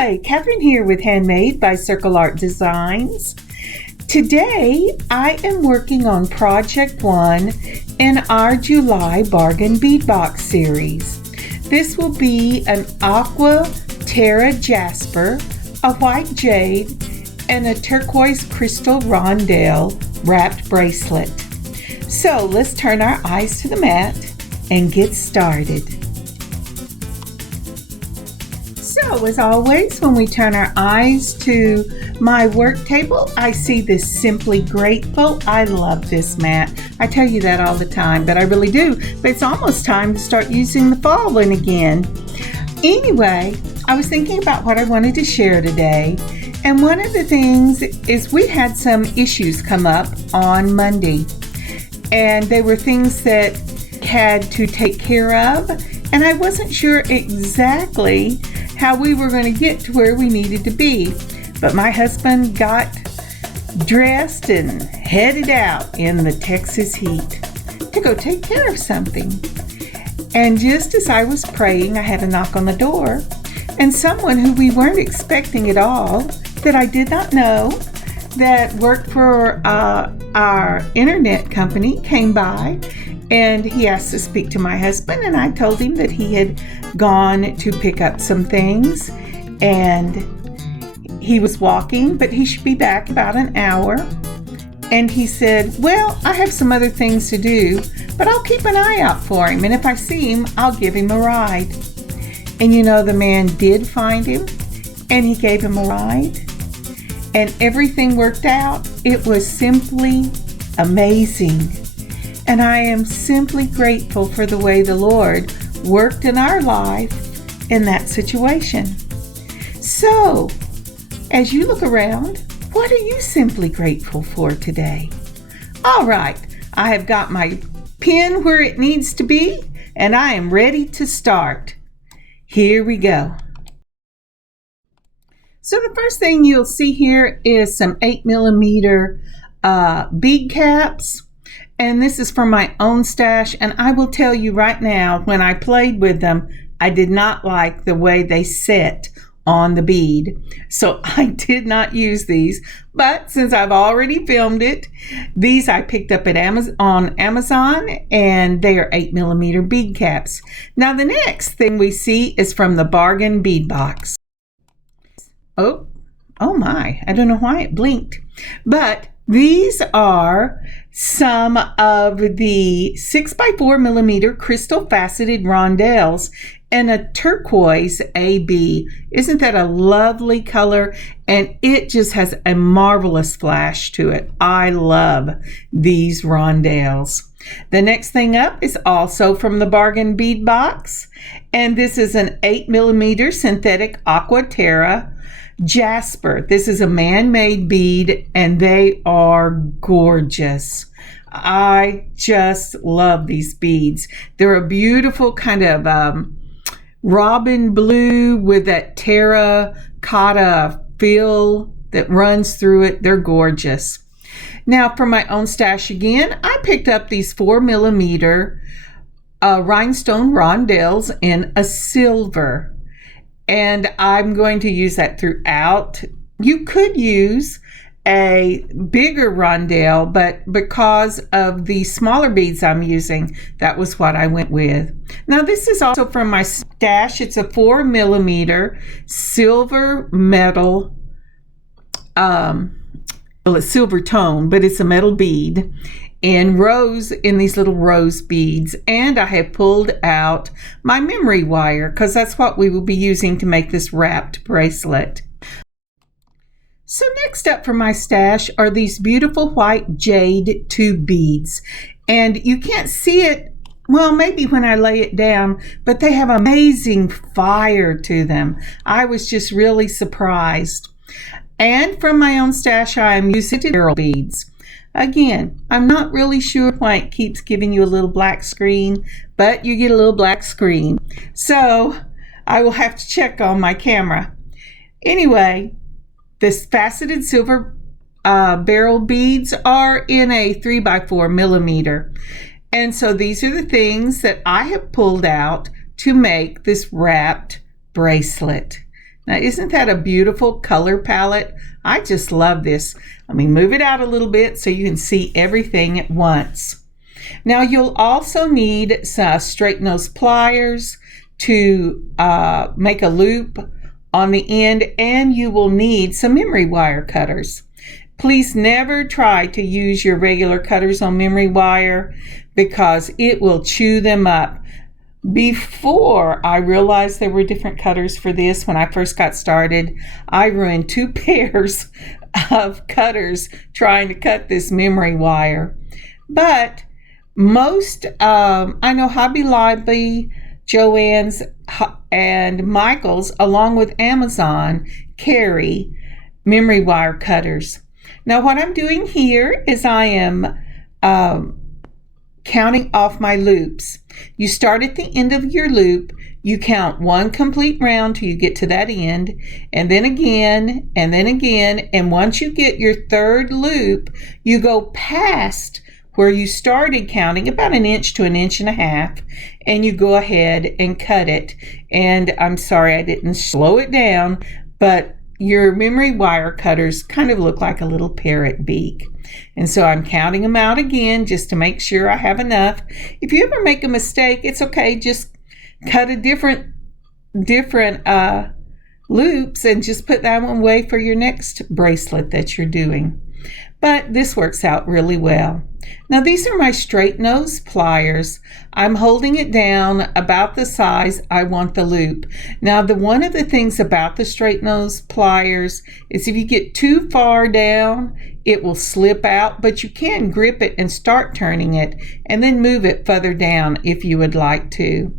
Hi, Kathryn here with Handmade by circleartdesigns. Today I am working on Project 1 in our July Bargain Bead Box series. This will be an Aqua Terra Jasper, a White Jade, and a Turquoise crystal rondelle wrapped bracelet. So let's turn our eyes to the mat and get started. So as always, when we turn our eyes to my work table, I see this Simply Grateful. I love this mat. I tell you that all the time, but I really do. But it's almost time to start using the fall one again. Anyway, I was thinking about what I wanted to share today. And one of the things is we had some issues come up on Monday. And they were things that had to take care of. And I wasn't sure exactly how we were going to get to where we needed to be. But my husband got dressed and headed out in the Texas heat to go take care of something. And just as I was praying, I had a knock on the door, and someone who we weren't expecting at all, that I did not know, that worked for our internet company, came by, and he asked to speak to my husband, and I told him that he had gone to pick up some things, and he was walking, but he should be back about an hour. And he said, well, I have some other things to do, but I'll keep an eye out for him, and if I see him, I'll give him a ride. And you know, the man did find him, and he gave him a ride, and everything worked out. It was simply amazing. And I am simply grateful for the way the Lord worked in our life in that situation. So, as you look around, what are you simply grateful for today? All right, I have got my pen where it needs to be, and I am ready to start. Here we go. So the first thing you'll see here is some 8mm bead caps. And this is from my own stash, and I will tell you right now, when I played with them, I did not like the way they set on the bead. So I did not use these, but since I've already filmed it, these I picked up at on Amazon, and they are 8mm bead caps. Now the next thing we see is from the Bargain Bead Box. Oh my, I don't know why it blinked, but these are some of the 6x4mm crystal faceted rondelles and a Turquoise AB. Isn't that a lovely color? And it just has a marvelous flash to it. I love these rondelles. The next thing up is also from the Bargain Bead Box, and this is an 8mm synthetic Aqua Terra Jasper. This is a man-made bead, and they are gorgeous. I just love these beads. They're a beautiful kind of robin blue with that terracotta feel that runs through it. They're gorgeous. Now, for my own stash again, I picked up these 4mm rhinestone rondelles in a silver. And I'm going to use that throughout. You could use a bigger rondelle, but because of the smaller beads I'm using, that was what I went with. Now this is also from my stash. It's a 4mm silver metal, well, it's silver tone, but it's a metal bead in these little rose beads. And I have pulled out my memory wire because that's what we will be using to make this wrapped bracelet. So next up from my stash are these beautiful White Jade Tube beads. And you can't see it, well, maybe when I lay it down, but they have amazing fire to them. I was just really surprised. And from my own stash, I am using barrel beads. Again, I'm not really sure why it keeps giving you a little black screen, but you get a little black screen. So I will have to check on my camera. Anyway, this faceted silver barrel beads are in a 3x4mm. And so these are the things that I have pulled out to make this wrapped bracelet. Now, isn't that a beautiful color palette? I just love this. Let me move it out a little bit so you can see everything at once. Now, you'll also need some straight nose pliers to make a loop on the end, and you will need some memory wire cutters. Please never try to use your regular cutters on memory wire because it will chew them up. Before I realized there were different cutters for this, when I first got started, I ruined 2 pairs of cutters trying to cut this memory wire. But most, I know Hobby Lobby, Joann's, and Michael's, along with Amazon, carry memory wire cutters. Now, what I'm doing here is I am counting off my loops. You start at the end of your loop, you count 1 complete round till you get to that end, and then again, and once you get your 3rd loop, you go past where you started counting, about 1 inch to 1.5 inches, and you go ahead and cut it. And I'm sorry I didn't slow it down, but your memory wire cutters kind of look like a little parrot beak. And so I'm counting them out again just to make sure I have enough. If you ever make a mistake, it's okay. Just cut a different loops and just put that one away for your next bracelet that you're doing. But this works out really well. Now, these are my straight nose pliers. I'm holding it down about the size I want the loop. Now, one of the things about the straight nose pliers is if you get too far down, it will slip out, but you can grip it and start turning it and then move it further down if you would like to.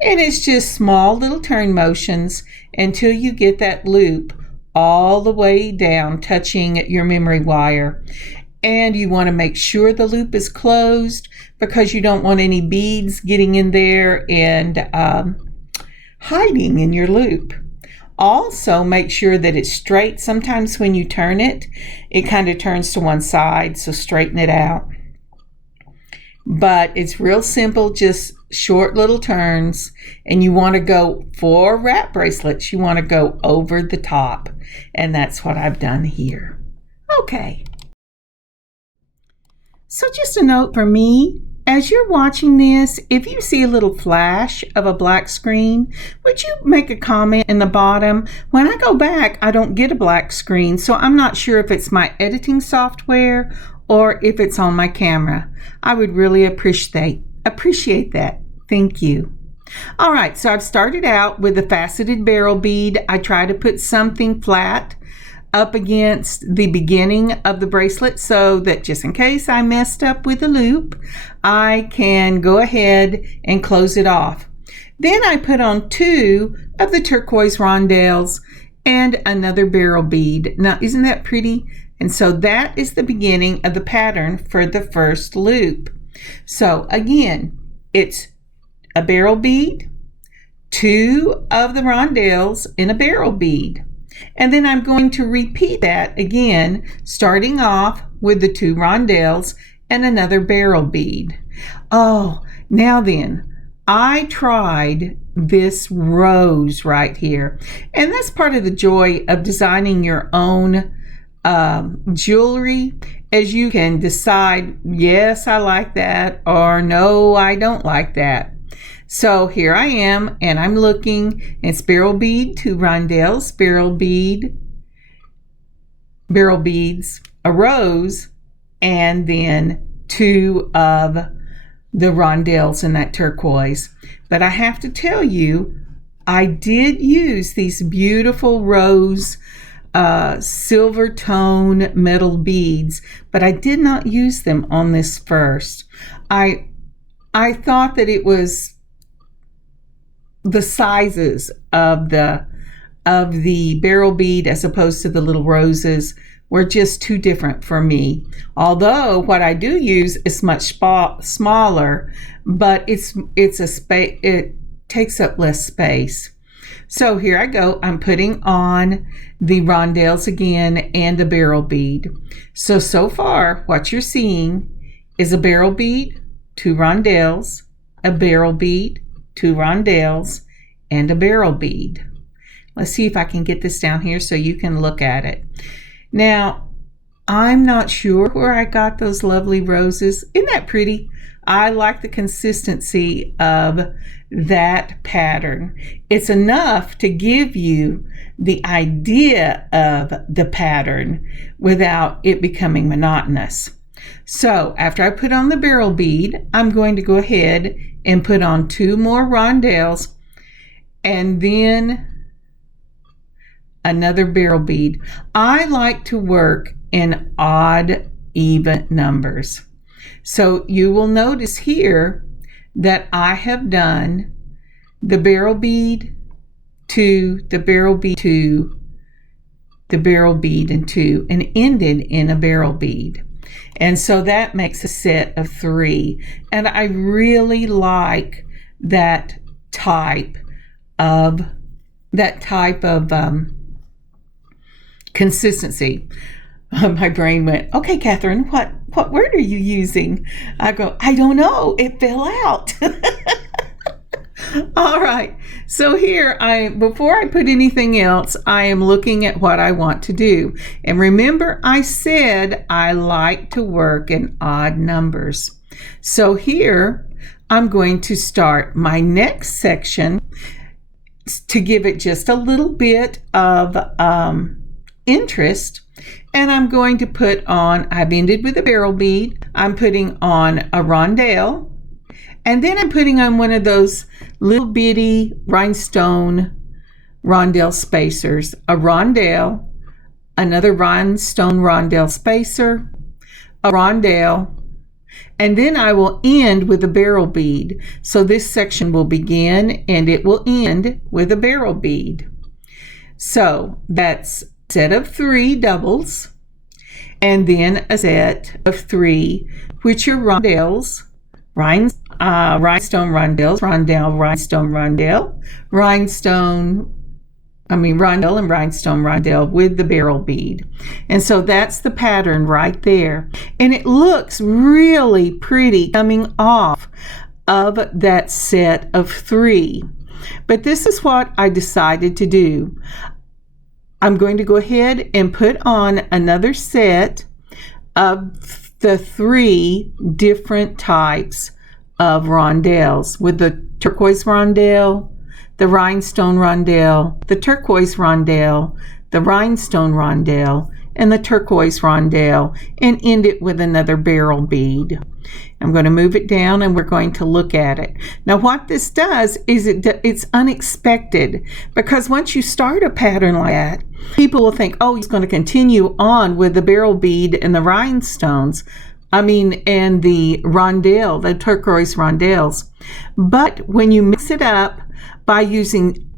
And it's just small little turn motions until you get that loop all the way down, touching your memory wire. And you want to make sure the loop is closed because you don't want any beads getting in there and hiding in your loop. Also, make sure that it's straight. Sometimes when you turn it, it kind of turns to one side, so straighten it out. But it's real simple, just short little turns, and you want to go for wrap bracelets, you want to go over the top, and that's what I've done here. Okay. So just a note for me, as you're watching this, if you see a little flash of a black screen, would you make a comment in the bottom? When I go back, I don't get a black screen, so I'm not sure if it's my editing software or if it's on my camera. I would really appreciate that. Thank you. All right, so I've started out with the faceted barrel bead. I try to put something flat up against the beginning of the bracelet so that just in case I messed up with a loop, I can go ahead and close it off. Then I put on 2 of the turquoise rondelles and another barrel bead. Now, isn't that pretty? And so that is the beginning of the pattern for the first loop. So again, it's a barrel bead, 2 of the rondelles in a barrel bead. And then I'm going to repeat that again, starting off with the 2 rondelles and another barrel bead. Oh, now then, I tried this rose right here. And that's part of the joy of designing your own jewelry, as you can decide, yes, I like that, or no, I don't like that. So here I am, and I'm looking. It's barrel bead, 2 rondelles, barrel beads, a rose, and then 2 of the rondelles in that turquoise. But I have to tell you, I did use these beautiful rose silver tone metal beads, but I did not use them on this first. I thought that it was the sizes of the barrel bead as opposed to the little roses were just too different for me. Although what I do use is much smaller, but it takes up less space. So here I go. I'm putting on the rondelles again and a barrel bead. So far what you're seeing is a barrel bead, 2 rondelles, a barrel bead, 2 rondelles, and a barrel bead. Let's see if I can get this down here so you can look at it. Now, I'm not sure where I got those lovely roses. Isn't that pretty? I like the consistency of that pattern. It's enough to give you the idea of the pattern without it becoming monotonous. So after I put on the barrel bead, I'm going to go ahead and put on 2 more rondelles and then another barrel bead. I like to work in odd, even numbers. So you will notice here that I have done the barrel bead, 2, the barrel bead, 2, the barrel bead, and 2, and ended in a barrel bead. And so that makes a set of 3. And I really like that type of consistency. My brain went, okay, Kathryn, what word are you using? I go, I don't know. It fell out. All right. So here, before I put anything else, I am looking at what I want to do. And remember, I said I like to work in odd numbers. So here, I'm going to start my next section to give it just a little bit of interest. And I'm going to put on, I've ended with a barrel bead. I'm putting on a rondelle. And then I'm putting on one of those little bitty rhinestone rondelle spacers. A rondelle, another rhinestone rondelle spacer, a rondelle, and then I will end with a barrel bead. So this section will begin and it will end with a barrel bead. So that's set of 3 doubles, and then a set of 3, which are rondelles, rhinestone rondelles, rondelle, rhinestone rondelle, rondelle and rhinestone rondelle with the barrel bead. And so that's the pattern right there. And it looks really pretty coming off of that set of 3. But this is what I decided to do. I'm going to go ahead and put on another set of the 3 different types of rondelles, with the turquoise rondelle, the rhinestone rondelle, the turquoise rondelle, the rhinestone rondelle, and the turquoise rondelle, and end it with another barrel bead. I'm going to move it down and we're going to look at it. Now what this does is it's unexpected, because once you start a pattern like that, people will think, oh, he's going to continue on with the barrel bead and the rhinestones. And the rondelle, the turquoise rondelles. But when you mix it up by using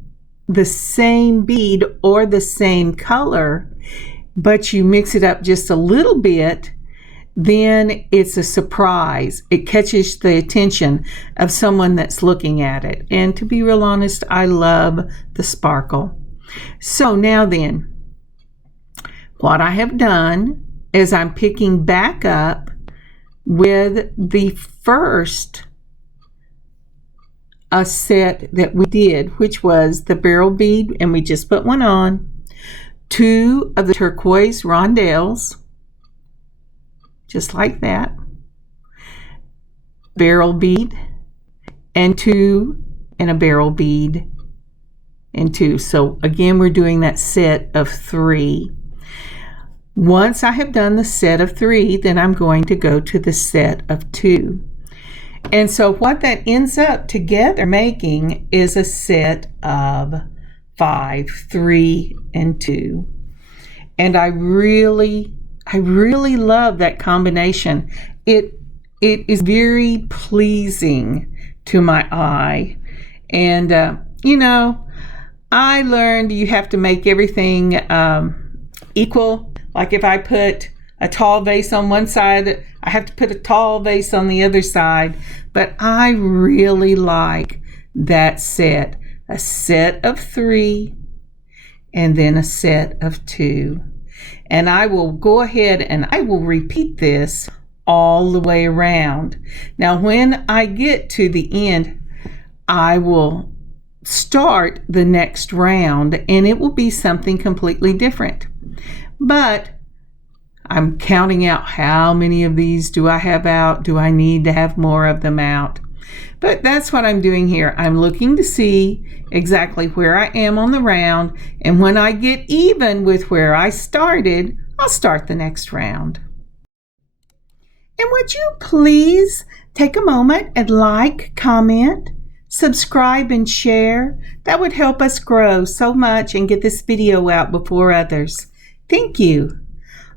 the same bead or the same color, but you mix it up just a little bit, then it's a surprise. It catches the attention of someone that's looking at it. And to be real honest, I love the sparkle. So now then, what I have done is I'm picking back up with the first set that we did, which was the barrel bead, and we just put one on, 2 of the turquoise rondelles, just like that, barrel bead, and 2, and a barrel bead, and 2. So again, we're doing that set of 3. Once I have done the set of 3, then I'm going to go to the set of 2. And so what that ends up together making is a set of 5, 3, and 2. And I really love that combination. It is very pleasing to my eye. And, I learned you have to make everything equal. Like if I put a tall vase on one side, I have to put a tall vase on the other side. But I really like that set. A set of 3 and then a set of 2. And I will go ahead and I will repeat this all the way around. Now when I get to the end, I will start the next round, and it will be something completely different. But I'm counting out how many of these do I have out. Do I need to have more of them out? But that's what I'm doing here. I'm looking to see exactly where I am on the round, and when I get even with where I started, I'll start the next round. And would you please take a moment and like, comment, subscribe, and share? That would help us grow so much and get this video out before others. Thank you.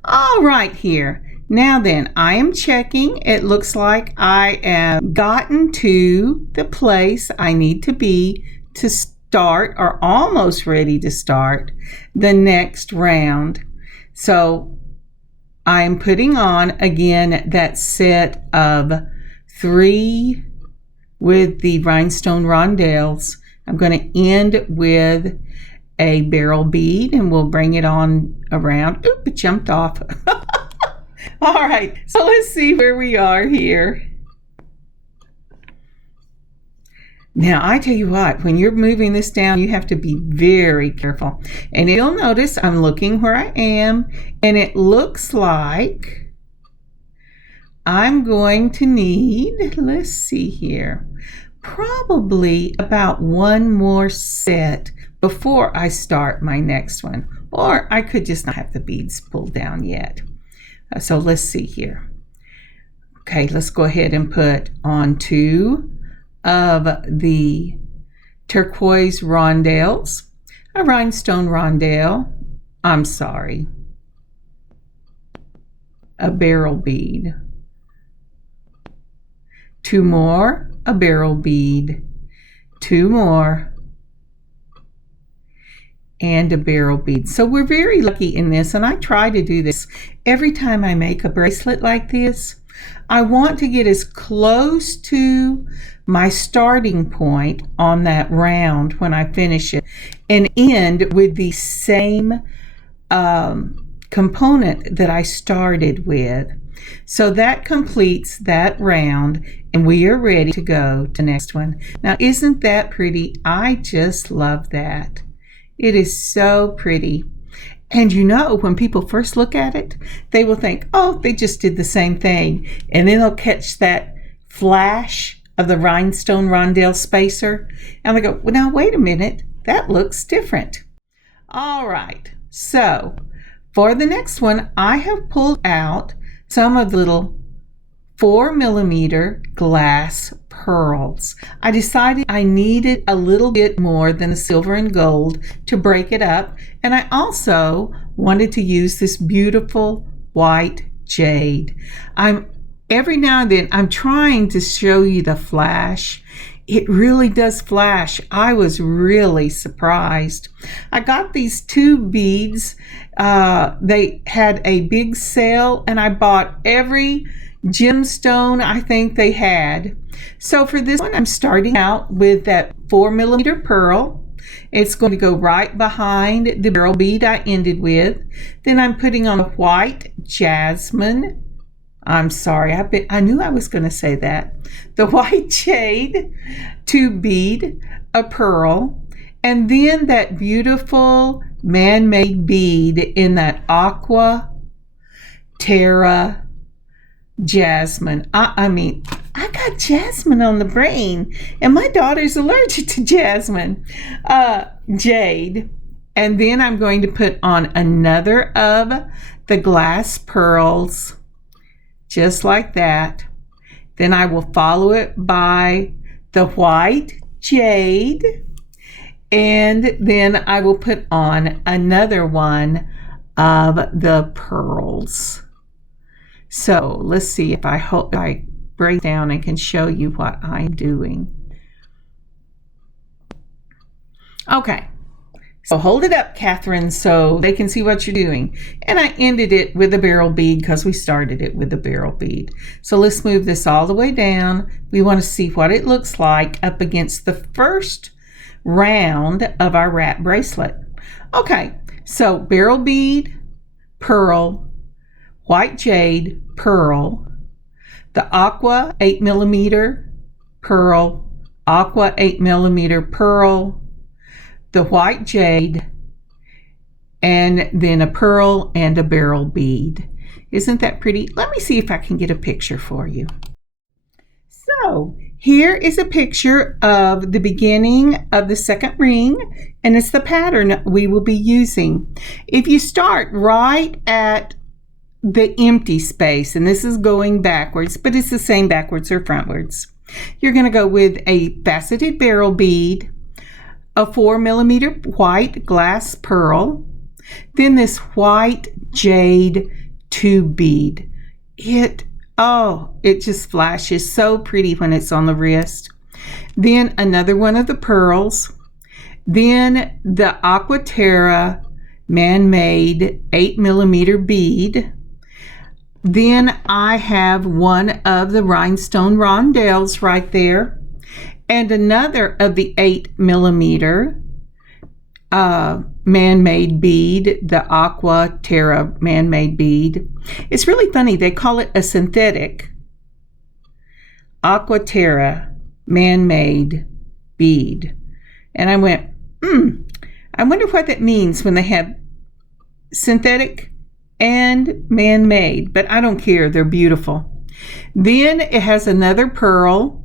All right, here. Now then, I am checking. It looks like I have gotten to the place I need to be to start, or almost ready to start, the next round. So I'm putting on, again, that set of 3 with the rhinestone rondelles. I'm going to end with a barrel bead, and we'll bring it on around. Oop, it jumped off. All right, so let's see where we are here. Now, I tell you what, when you're moving this down, you have to be very careful. And you'll notice I'm looking where I am, and it looks like I'm going to need, let's see here, probably about 1 more set before I start my next one. Or I could just not have the beads pulled down yet. So let's see here. Okay, let's go ahead and put on 2 of the turquoise rondelles, a rhinestone rondelle, a barrel bead, 2 more, a barrel bead, 2 more, and a barrel bead. So we're very lucky in this, and I try to do this every time I make a bracelet like this. I want to get as close to my starting point on that round when I finish it, and end with the same component that I started with. So that completes that round, and we are ready to go to the next one. Now, isn't that pretty? I just love that. It is so pretty. And you know, when people first look at it, they will think, oh, they just did the same thing. And then they'll catch that flash of the rhinestone rondelle spacer. And they go, well, now, wait a minute. That looks different. All right. So for the next one, I have pulled out some of the little 4mm glass pearls. I decided I needed a little bit more than the silver and gold to break it up, and I also wanted to use this beautiful white jade. Every now and then I'm trying to show you the flash. It really does flash. I was really surprised. I got these 2 beads. They had a big sale, and I bought every gemstone I think they had. So for this one, I'm starting out with that 4mm pearl. It's going to go right behind the barrel bead I ended with. Then I'm putting on a white jasmine. I knew I was going to say that. The white jade tube bead, a pearl, and then that beautiful man-made bead in that Aqua Terra Jasmine. I got jasmine on the brain, and my daughter's allergic to jasmine. Jade. And then I'm going to put on another of the glass pearls, just like that. Then I will follow it by the white jade, and then I will put on another one of the pearls. So let's see if I break down and can show you what I'm doing. Okay, so hold it up, Kathryn, so they can see what you're doing. And I ended it with a barrel bead because we started it with a barrel bead. So let's move this all the way down. We want to see what it looks like up against the first round of our wrap bracelet. Okay, so barrel bead, pearl, white jade, pearl, the Aqua 8mm pearl, Aqua 8mm pearl, the white jade, and then a pearl and a beryl bead. Isn't that pretty? Let me see if I can get a picture for you. So here is a picture of the beginning of the second ring, and it's the pattern we will be using. If you start right at the empty space, and this is going backwards, but it's the same backwards or frontwards, you're going to go with a faceted beryl bead, a 4mm white glass pearl, then this white jade tube bead. It just flashes so pretty when it's on the wrist. Then another one of the pearls, then the Aqua Terra man-made 8mm bead. Then I have one of the rhinestone rondelles right there, and another of the 8mm man-made bead, the Aqua Terra man-made bead. It's really funny, they call it a synthetic Aqua Terra man-made bead. And I went, I wonder what that means when they have synthetic and man-made, but I don't care, they're beautiful. Then it has another pearl,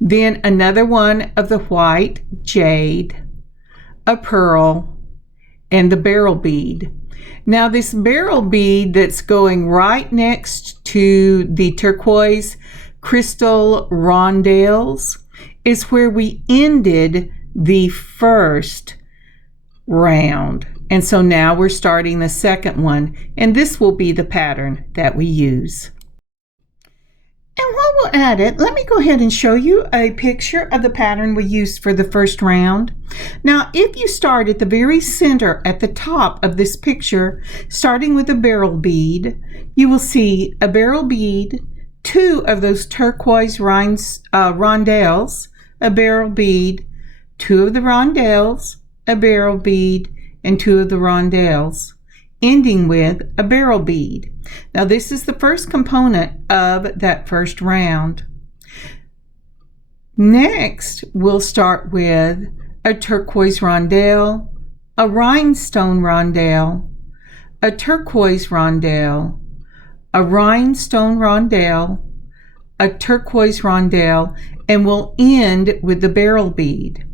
then another one of the white jade, a pearl, and the beryl bead. Now this beryl bead that's going right next to the turquoise crystal rondelles is where we ended the first round. And so now we're starting the second one, and this will be the pattern that we use. And while we're at it, let me go ahead and show you a picture of the pattern we used for the first round. Now, if you start at the very center at the top of this picture, starting with a beryl bead, you will see a beryl bead, two of those turquoise rondelles, a beryl bead, two of the rondelles, a beryl bead, and two of the rondelles, ending with a beryl bead. Now this is the first component of that first round. Next, we'll start with a turquoise rondelle, a rhinestone rondelle, a turquoise rondelle, a rhinestone rondelle, a turquoise rondelle, and we'll end with the beryl bead.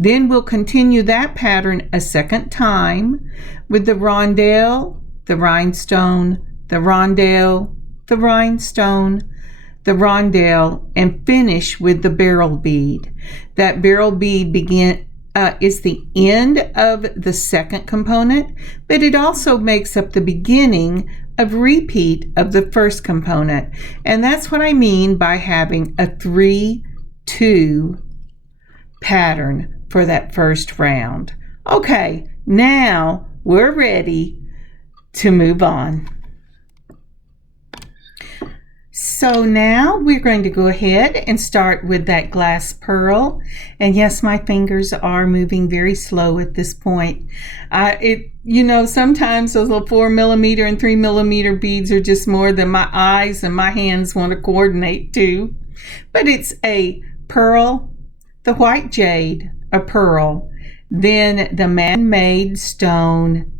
Then we'll continue that pattern a second time with the rondelle, the rhinestone, the rondelle, the rhinestone, the rondelle, and finish with the beryl bead. That beryl bead is the end of the second component, but it also makes up the beginning of repeat of the first component. And that's what I mean by having a 3-2 pattern for that first round. Okay, now we're ready to move on. So now we're going to go ahead and start with that glass pearl. And yes, my fingers are moving very slow at this point. Sometimes those little 4mm and 3mm beads are just more than my eyes and my hands want to coordinate to. But it's a pearl, the white jade, a pearl, then the man-made stone,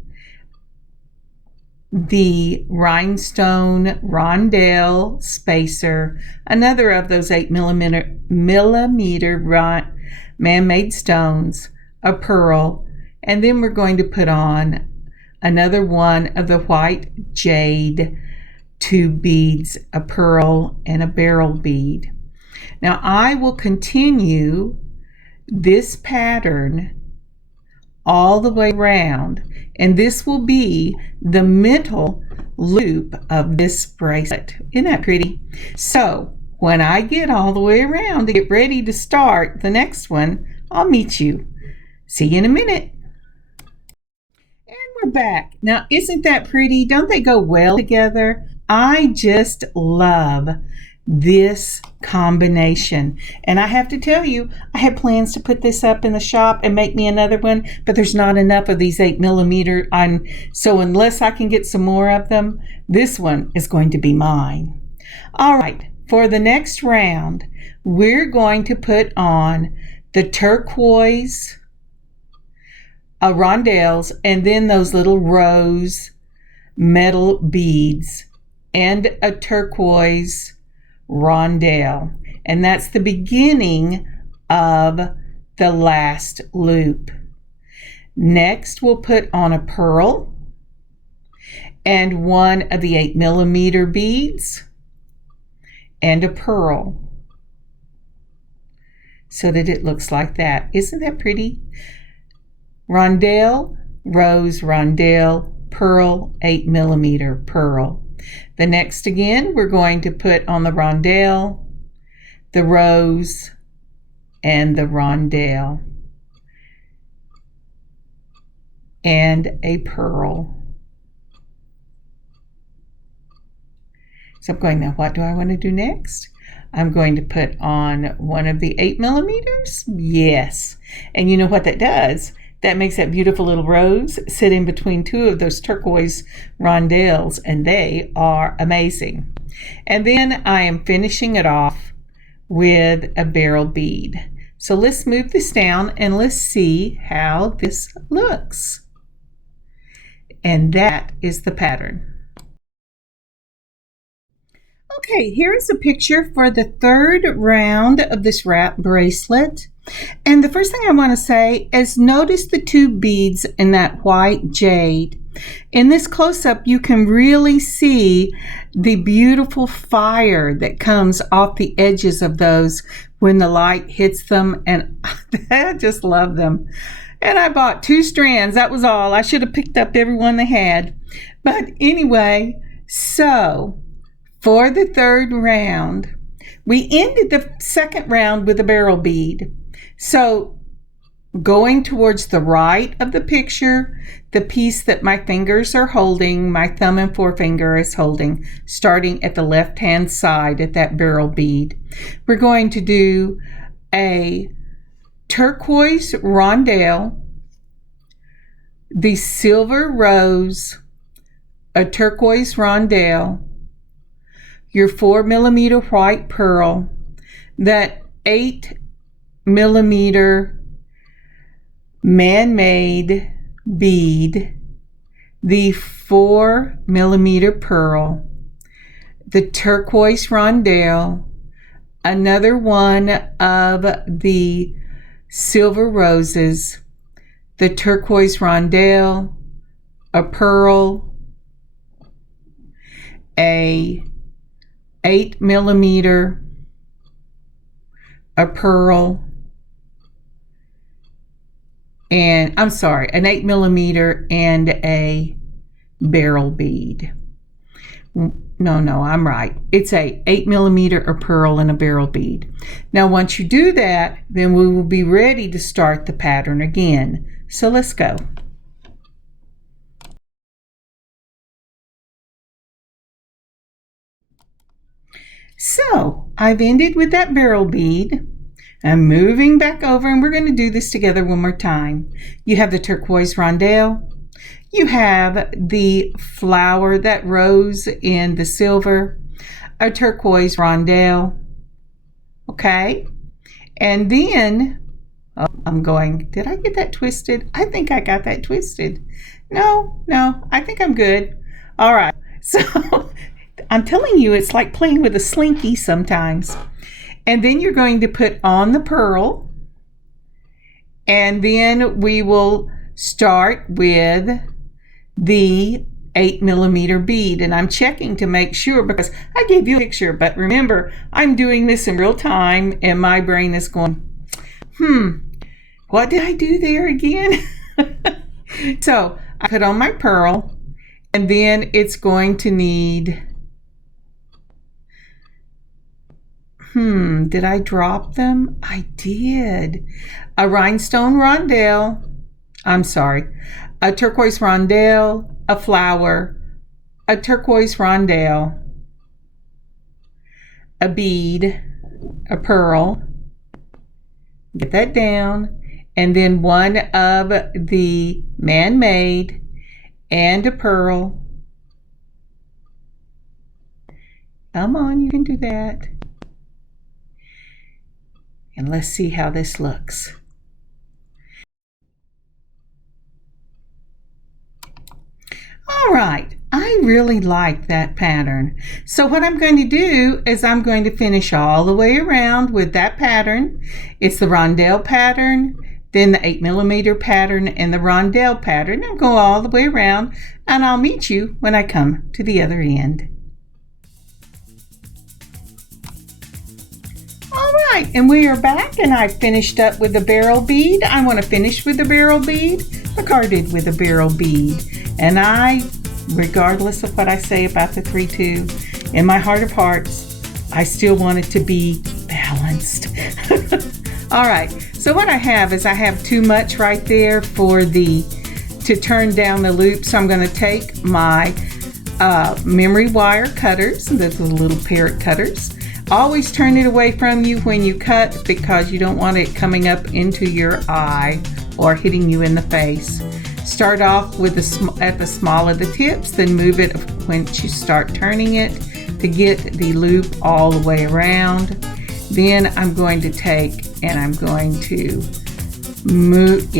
the rhinestone rondelle spacer, another of those 8mm man-made stones, a pearl, and then we're going to put on another one of the white jade tube beads, a pearl, and a beryl bead. Now I will continue this pattern all the way around, and this will be the middle loop of this bracelet. Isn't that pretty? So when I get all the way around to get ready to start the next one, I'll meet you. See you in a minute. And we're back. Now isn't that pretty? Don't they go well together? I just love this combination, and I have to tell you, I had plans to put this up in the shop and make me another one, but there's not enough of these 8mm. So unless I can get some more of them, this one is going to be mine. All right, for the next round, we're going to put on the turquoise rondelles and then those little rose metal beads and a turquoise rondelle. And that's the beginning of the last loop. Next, we'll put on a pearl and one of the 8mm beads and a pearl so that it looks like that. Isn't that pretty? Rondelle, rose, rondelle, pearl, 8mm pearl. The next again, we're going to put on the rondelle, the rose, and the rondelle, and a pearl. So I'm going, now what do I want to do next? I'm going to put on one of the 8mm. Yes. And you know what that does? That makes that beautiful little rose sit in between two of those turquoise rondelles, and they are amazing. And then I am finishing it off with a beryl bead. So let's move this down and let's see how this looks. And that is the pattern. Okay, here is a picture for the third round of this wrap bracelet. And the first thing I want to say is notice the two beads in that white jade. In this close-up, you can really see the beautiful fire that comes off the edges of those when the light hits them, and I just love them. And I bought 2 strands. That was all. I should have picked up every one they had. But anyway, so for the third round, we ended the second round with a beryl bead. So going towards the right of the picture, the piece that my fingers are holding, my thumb and forefinger is holding, starting at the left-hand side at that beryl bead, we're going to do a turquoise rondelle, the silver rose, a turquoise rondelle, your 4mm white pearl, that 8mm man-made bead, the 4mm pearl, the turquoise rondelle, another one of the silver roses, the turquoise rondelle, a pearl, a 8mm, a pearl, and I'm sorry, an 8mm and a beryl bead. No, I'm right. It's a 8mm, a pearl, and a beryl bead. Now, once you do that, then we will be ready to start the pattern again. So let's go. So I've ended with that beryl bead. I'm moving back over, and we're going to do this together one more time. You have the turquoise rondelle. You have the flower, that rose in the silver, a turquoise rondelle. Okay. And then, I'm going, did I get that twisted? I think I got that twisted. No, I think I'm good. All right. So I'm telling you, it's like playing with a slinky sometimes. And then you're going to put on the pearl, and then we will start with the 8mm bead. And I'm checking to make sure, because I gave you a picture, but remember, I'm doing this in real time, and my brain is going, what did I do there again? So I put on my pearl, and then it's going to need, did I drop them? I did. A rhinestone rondelle, I'm sorry, a turquoise rondelle, a flower, a turquoise rondelle, a bead, a pearl, get that down, and then one of the man-made and a pearl. Come on, you can do that. And let's see how this looks. All right, I really like that pattern. So what I'm going to do is I'm going to finish all the way around with that pattern. It's the rondelle pattern, then the 8mm pattern and the rondelle pattern. I'll go all the way around and I'll meet you when I come to the other end. All right, and we are back, and I finished up with the barrel bead. I want to finish with the barrel bead. I carded with a barrel bead. And I, regardless of what I say about the 3-2, in my heart of hearts, I still want it to be balanced. All right, so what I have is I have too much right there for to turn down the loop. So I'm going to take my memory wire cutters, the little parrot cutters. Always turn it away from you when you cut because you don't want it coming up into your eye or hitting you in the face. Start off with at the small of the tips, then move it once you start turning it to get the loop all the way around. Then I'm going to take and I'm going to move,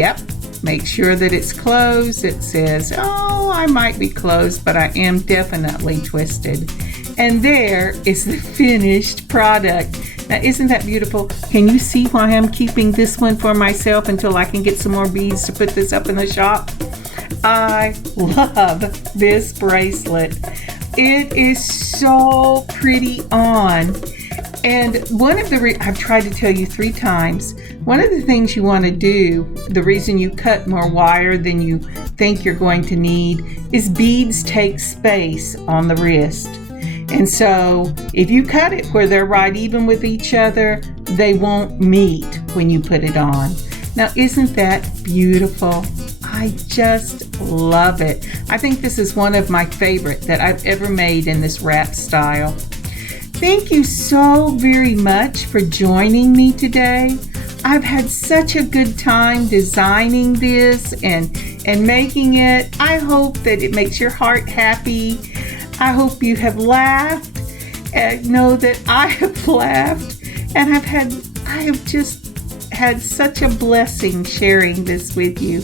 make sure that it's closed. It says, oh, I might be closed, but I am definitely twisted. And there is the finished product. Now, isn't that beautiful? Can you see why I'm keeping this one for myself until I can get some more beads to put this up in the shop? I love this bracelet. It is so pretty on. And one of the, I've tried to tell you 3 times, one of the things you want to do, the reason you cut more wire than you think you're going to need, is beads take space on the wrist. And so if you cut it where they're right even with each other, they won't meet when you put it on. Now, isn't that beautiful? I just love it. I think this is one of my favorite that I've ever made in this wrap style. Thank you so very much for joining me today. I've had such a good time designing this and making it. I hope that it makes your heart happy. I hope you have laughed, and know that I have laughed, and I have just had such a blessing sharing this with you.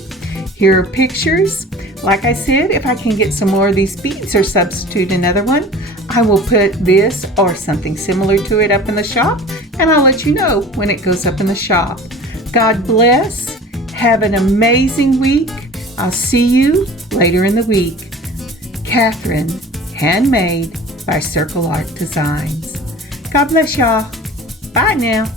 Here are pictures. Like I said, if I can get some more of these beads or substitute another one, I will put this or something similar to it up in the shop, and I'll let you know when it goes up in the shop. God bless. Have an amazing week. I'll see you later in the week. Kathryn, handmade by Circle Art Designs. God bless y'all. Bye now.